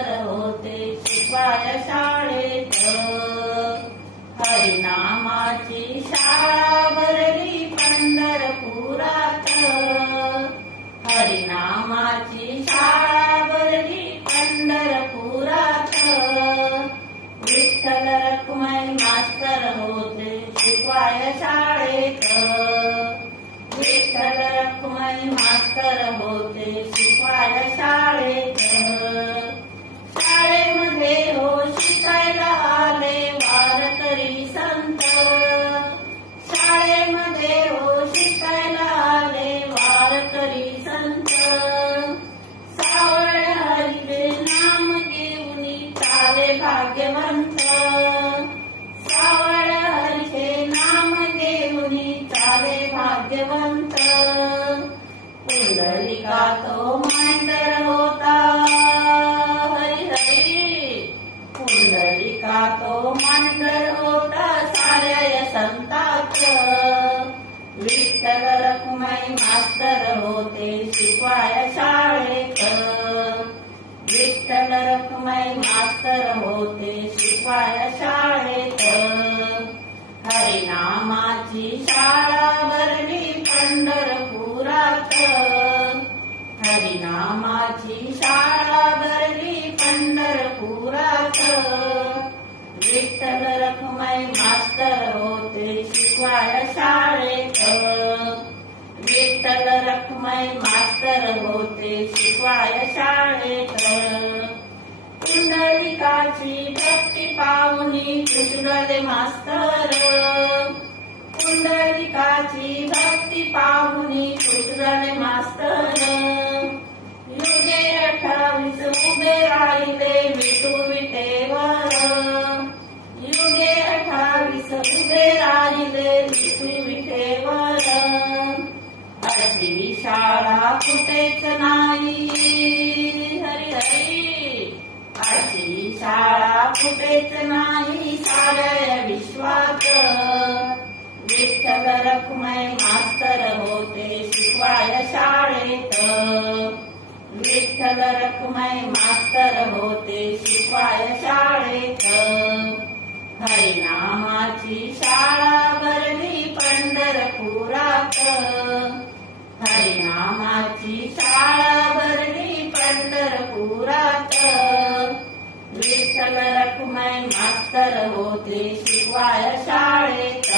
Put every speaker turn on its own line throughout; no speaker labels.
मास्तर होते शिकवाय शाळेत. हरिनामाची शाळा भरली पंढरपुरात. हरिनामाची शाळा भरली पंढरपुरात. विठ्ठल रखुमाई मास्तर होते शिकवाय शाळेत. संत पुंडलिका तो मांडर होता. हरी हरी. पुंडलिका तो मांडर होता. साऱ्या या संतात विठ्ठल रखुमाई मास्तर होते शिकवाय शाळेत. विठ्ठल रखुमाई मास्तर होते शिकवाय शाळेत. हरिनामाची शाळा भरली पंढरपुरात. हरिनामाची शाळा भरली पंढरपुरात. विठ्ठल रखुमाई मास्तर होते शिकवाय शाळेत. विठ्ठल रखुमाई मास्तर होते शिकवाय शाळेत. पुंडलिकाची भक्ती पाहुणी कृष्णले मास्तर. पुंडलिकाची भक्ती पाहुनी कुशले मास्तर. युगे अठ्ठावीस उभे राहिले विटू विटेवर युगे अठ्ठावीस उभे राहिले विटू विटेवर अशी शाळा कुठेच नाही. हरी हरी अशी शाळा कुठेच नाही. विठ्ठल मास्तर होते शिकवाय शाळेत. हरिनामाची शाळा भरली पंढरपुरात. हरिनामाची शाळा भरली पंढरपुरात. विठ्ठल रखुमाई मास्तर होते शिकवाय शाळेत.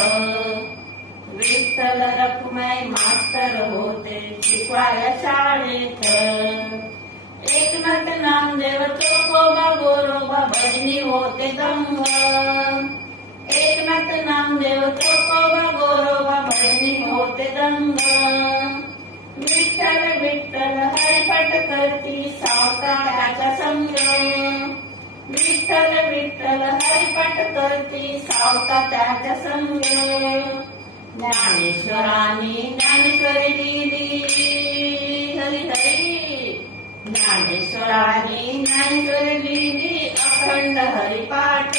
विठ्ठल रखुमाई मास्तर होते शिकवाय शाळेत. एक मंत्र नाम देवतो को भगोरो भजनी होते तंग एक मंत्र नाम देवतो को भगोरो भजनी होते दंग विठ्ठल विठ्ठल हरिपट करती सावकाराचा संग। विठ्ठल विठ्ठल हरिपट करती सावकाराचा संग। ज्ञानेश्वरानी ज्ञानेश्वरी दिली। हरिहर ज्ञानेश्वरानी ज्ञानेश्वरी करलेली अखंड हरिपाठ.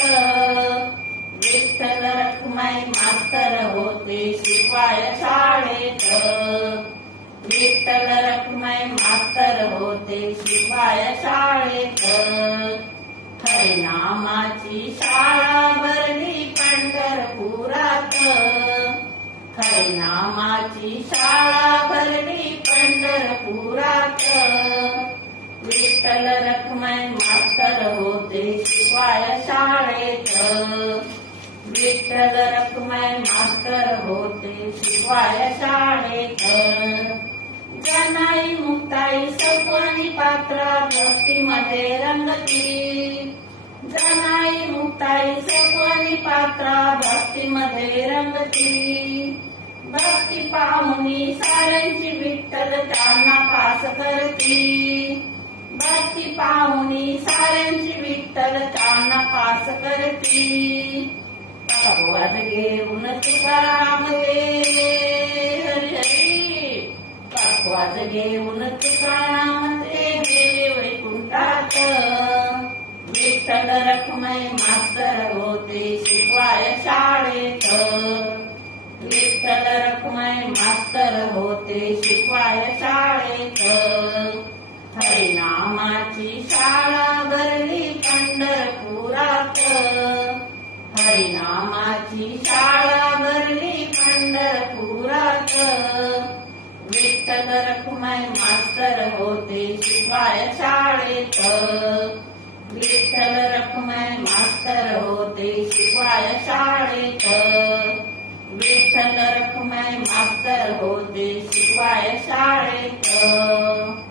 विठ्ठल रखुमाई मास्तर होते शिकवाय शाळेत. विठ्ठल रखुमाई मास्तर होते शिकवाय शाळेत. हरिनामाची शाळा भरली पंढरपुरात. हरिनामाची शाळा भरली पंढरपुरात. विठ्ठल रखुमाई मास्तर होते शिकवाय शाळेत. विठ्ठल रखुमाई मास्तर होते शिकवाय शाळेत. जनाई मुक्ताई सपणी पात्रा भक्तीमध्ये रंगती. जनाई मुक्ताई सपणी पात्रा भक्तीमध्ये रंगती. भक्ती पाहुनी साऱ्यांची विठ्ठल त्यांना पास करती. भक्ती पाहुणी साऱ्यांची विठ्ठल त्यांना पास करती. पकवाज घेऊन तुकाराम दे हरी हरी. पकवाज घेऊन तुकाराम ते गेले वैकुंठात विठ्ठल रखमय मास्तर होते शिकवाय शाळेत. विठ्ठल रखमय मास्तर होते शिकवाय शाळेत. विठ्ठल रखुमाई मास्तर होते शिकवाय शाळेत विठ्ठल रखुमाई मास्तर होते शिकवाय शाळेत विठ्ठल रखुमाई मास्तर होते शिकवाय शाळेत.